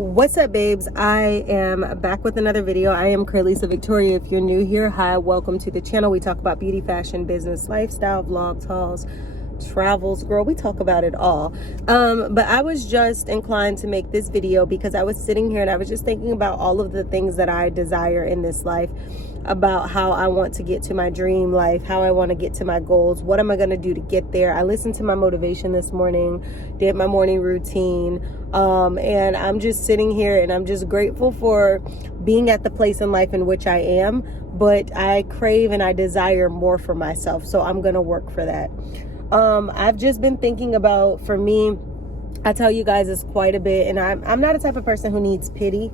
What's up, babes? I am back with another video. I am Carlisa Victoria. If you're new here, hi, welcome to the channel. We talk about beauty, fashion, business, lifestyle, vlogs, hauls, travels. Girl, we talk about it all. But I was just inclined to make this video because I was sitting here and I was just thinking about all of the things that I desire in this life, about how I want to get to my dream life, how I want to get to my goals, what am I going to do to get there. I listened to my motivation this morning, did my morning routine, and I'm just sitting here and I'm just grateful for being at the place in life in which I am, but I crave and I desire more for myself, so I'm going to work for that. I've just been thinking about, for me, I tell you guys this quite a bit, and I'm not a type of person who needs pity.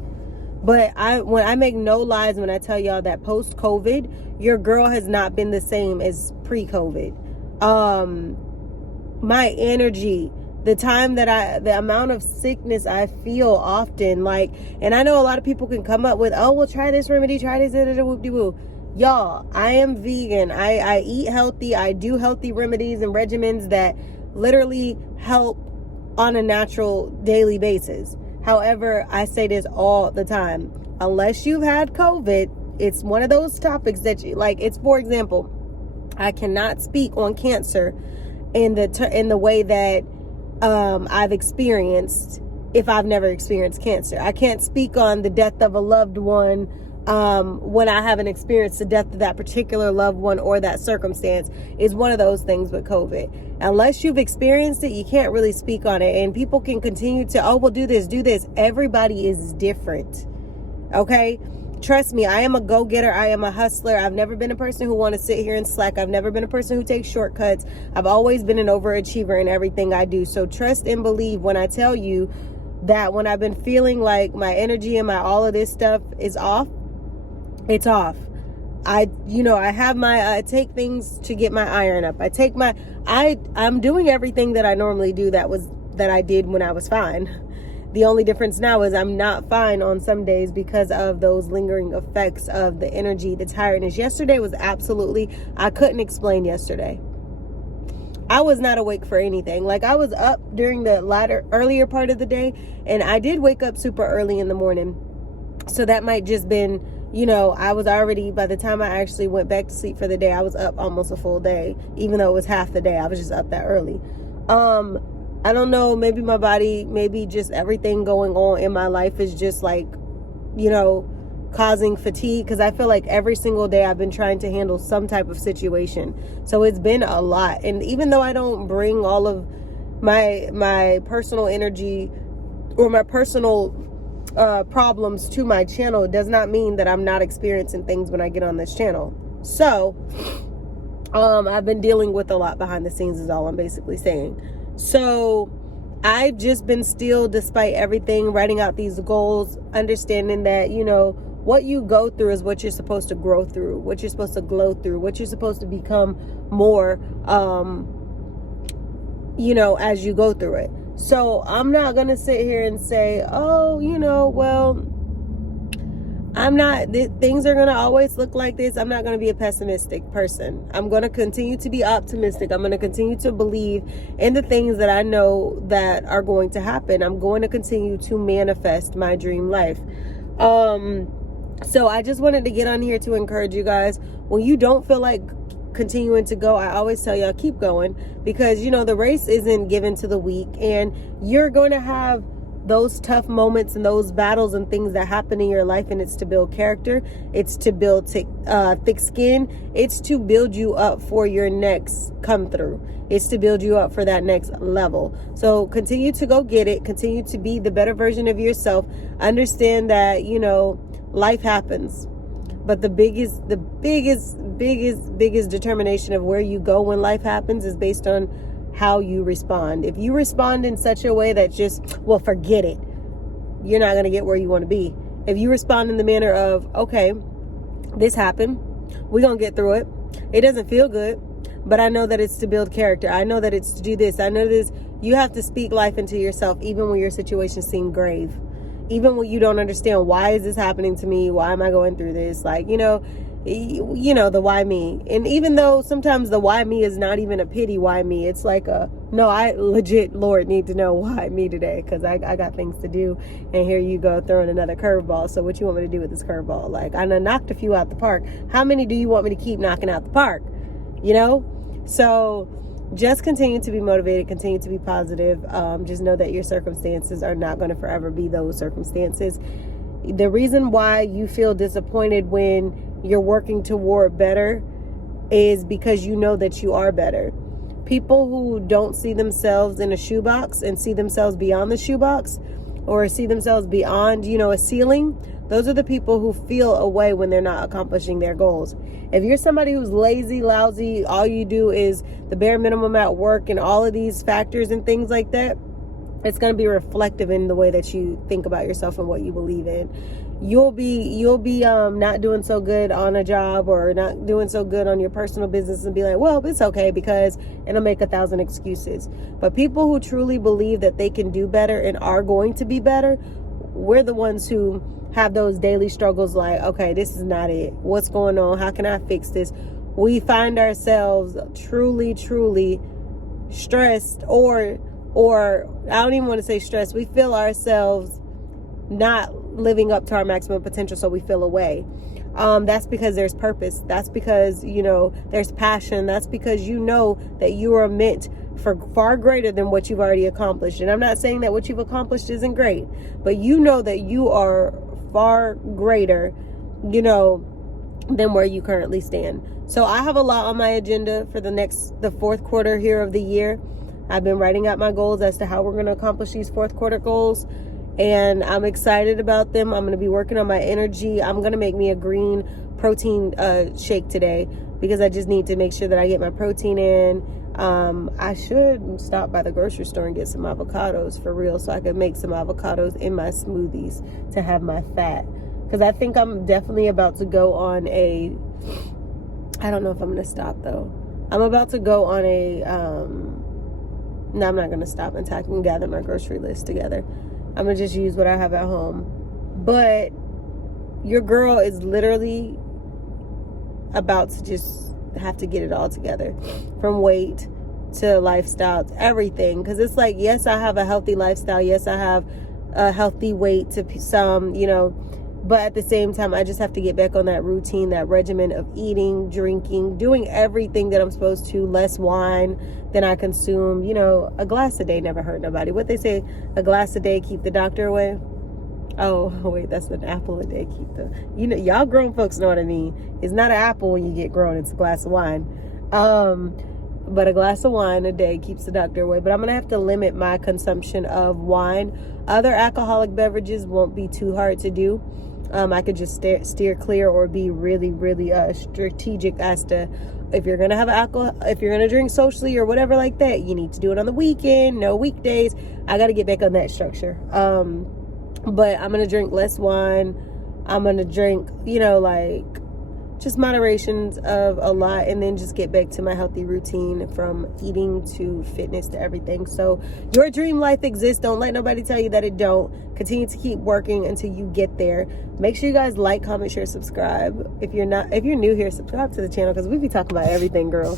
But when I make no lies when I tell y'all that post-COVID, your girl has not been the same as pre-COVID. My energy, the amount of sickness I feel often, and I know a lot of people can come up with, oh, well, try this remedy, try this, whoop-de-woo. Y'all, I am vegan. I eat healthy. I do healthy remedies and regimens that literally help on a natural daily basis. However, I say this all the time. Unless you've had COVID, it's one of those topics that it's, for example, I cannot speak on cancer in the way that I've experienced if I've never experienced cancer. I can't speak on the death of a loved one when I haven't experienced the death of that particular loved one or that circumstance. Is one of those things with COVID. Unless you've experienced it, you can't really speak on it. And people can continue to, oh, well, do this. Everybody is different. Okay? Trust me, I am a go-getter. I am a hustler. I've never been a person who want to sit here and slack. I've never been a person who takes shortcuts. I've always been an overachiever in everything I do. So trust and believe when I tell you that when I've been feeling like my energy and my all of this stuff is off, it's off. I take things to get my iron up. I'm doing everything that I normally do that I did when I was fine. The only difference now is I'm not fine on some days because of those lingering effects of the energy, the tiredness. Yesterday was I couldn't explain yesterday. I was not awake for anything. I was up during the earlier part of the day, and I did wake up super early in the morning. So that might just been, I was already, by the time I actually went back to sleep for the day, I was up almost a full day, even though it was half the day. I was just up that early. I don't know, maybe my body, maybe just everything going on in my life is just causing fatigue, because I feel like every single day I've been trying to handle some type of situation. So it's been a lot. And even though I don't bring all of my personal energy or my personal problems to my channel, it does not mean that I'm not experiencing things when I get on this channel. So I've been dealing with a lot behind the scenes is all I'm basically saying. So I've just been still, despite everything, writing out these goals, understanding that what you go through is what you're supposed to grow through, what you're supposed to glow through, what you're supposed to become more as you go through it. So I'm not going to sit here and say, oh, things are going to always look like this. I'm not going to be a pessimistic person. I'm going to continue to be optimistic. I'm going to continue to believe in the things that I know that are going to happen. I'm going to continue to manifest my dream life. So I just wanted to get on here to encourage you guys. When you don't feel like continuing to go, I always tell y'all, keep going, because the race isn't given to the weak, and you're going to have those tough moments and those battles and things that happen in your life, and it's to build character, it's to build thick skin, it's to build you up for your next come through, it's to build you up for that next level. So continue to go get it, continue to be the better version of yourself. Understand that life happens, but the biggest determination of where you go when life happens is based on how you respond. If you respond in such a way that just, well, forget it, you're not going to get where you want to be. If you respond in the manner of, okay, this happened, we're going to get through it. It doesn't feel good, but I know that it's to build character. I know that it's to do this. I know this. You have to speak life into yourself, even when your situation seems grave. Even when you don't understand, why is this happening to me? Why am I going through this? you know, the why me. And even though sometimes the why me is not even a pity why me, it's like a, no, I legit, Lord, need to know why me today, because I got things to do, and here you go throwing another curveball. So what you want me to do with this curveball? Like, I done knocked a few out the park. How many do you want me to keep knocking out the park? You know? So just continue to be motivated, continue to be positive. Just know that your circumstances are not going to forever be those circumstances. The reason why you feel disappointed when you're working toward better is because you know that you are better. People who don't see themselves in a shoebox and see themselves beyond the shoebox, or see themselves beyond, you know, a ceiling, those are the people who feel a way when they're not accomplishing their goals. If you're somebody who's lazy, lousy, all you do is the bare minimum at work and all of these factors and things like that, it's going to be reflective in the way that you think about yourself and what you believe in. You'll be not doing so good on a job, or not doing so good on your personal business, and be like, well, it's okay, because it'll make 1,000 excuses. But people who truly believe that they can do better and are going to be better, we're the ones who have those daily struggles, like, okay, this is not it. What's going on? How can I fix this? We find ourselves truly stressed, or I don't even want to say stressed. We feel ourselves not living up to our maximum potential, so we feel away. That's because there's purpose. That's because, you know, there's passion. That's because you know that you are meant for far greater than what you've already accomplished. And I'm not saying that what you've accomplished isn't great, but you know that you are far greater, you know, than where you currently stand. So I have a lot on my agenda for the fourth quarter here of the year. I've been writing out my goals as to how we're going to accomplish these fourth quarter goals, and I'm excited about them. I'm going to be working on my energy. I'm going to make me a green protein shake today, because I just need to make sure that I get my protein in. I should stop by the grocery store and get some avocados for real, so I can make some avocados in my smoothies to have my fat, because I think I'm definitely about to go on a, I don't know if I'm going to stop though. I'm about to go on a, no, I'm not going to stop until I can gather my grocery list together. I'm going to just use what I have at home. But your girl is literally about to just have to get it all together, from weight to lifestyle to everything. Because it's like, yes, I have a healthy lifestyle. Yes, I have a healthy weight to some, you know. But at the same time, I just have to get back on that routine, that regimen of eating, drinking, doing everything that I'm supposed to, less wine than I consume. You know, a glass a day never hurt nobody. What they say, a glass a day keep the doctor away. Oh, wait, that's an apple a day keep the, you know, y'all grown folks know what I mean. It's not an apple when you get grown, it's a glass of wine. But a glass of wine a day keeps the doctor away. But I'm going to have to limit my consumption of wine. Other alcoholic beverages won't be too hard to do. I could just steer clear, or be really strategic as to, if you're gonna have alcohol, if you're gonna drink socially or whatever like that, you need to do it on the weekend, no weekdays. I got to get back on that structure. But I'm gonna drink less wine. I'm gonna drink, you know, like just moderations of a lot, and then just get back to my healthy routine, from eating to fitness to everything. So your dream life exists. Don't let nobody tell you that it don't. Continue to keep working until you get there. Make sure you guys like, comment, share, subscribe. If you're new here, subscribe to the channel, because we be talking about everything, girl.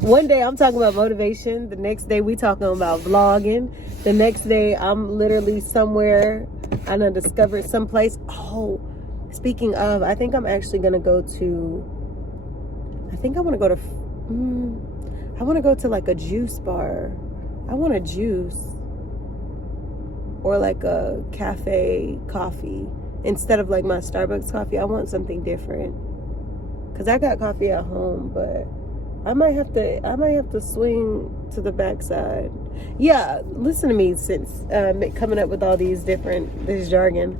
One day I'm talking about motivation. The next day we talking about vlogging. The next day I'm literally somewhere. I done discovered someplace. Oh, speaking of, I think I'm actually going to go to, I want to go to like a juice bar. I want a juice, or like a cafe coffee. Instead of like my Starbucks coffee, I want something different. Because I got coffee at home, but I might have to swing to the backside. Yeah, listen to me, since coming up with all this jargon.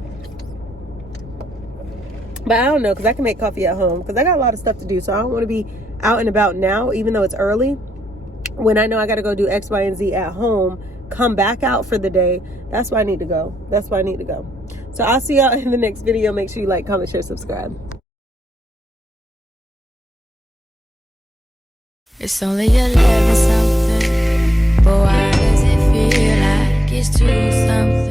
But I don't know, because I can make coffee at home, because I got a lot of stuff to do. So I don't want to be out and about now, even though it's early, when I know I got to go do X, Y, and Z at home, come back out for the day. That's why I need to go. So I'll see y'all in the next video. Make sure you like, comment, share, subscribe. It's only 11 something, but why does it feel like it's 2 something?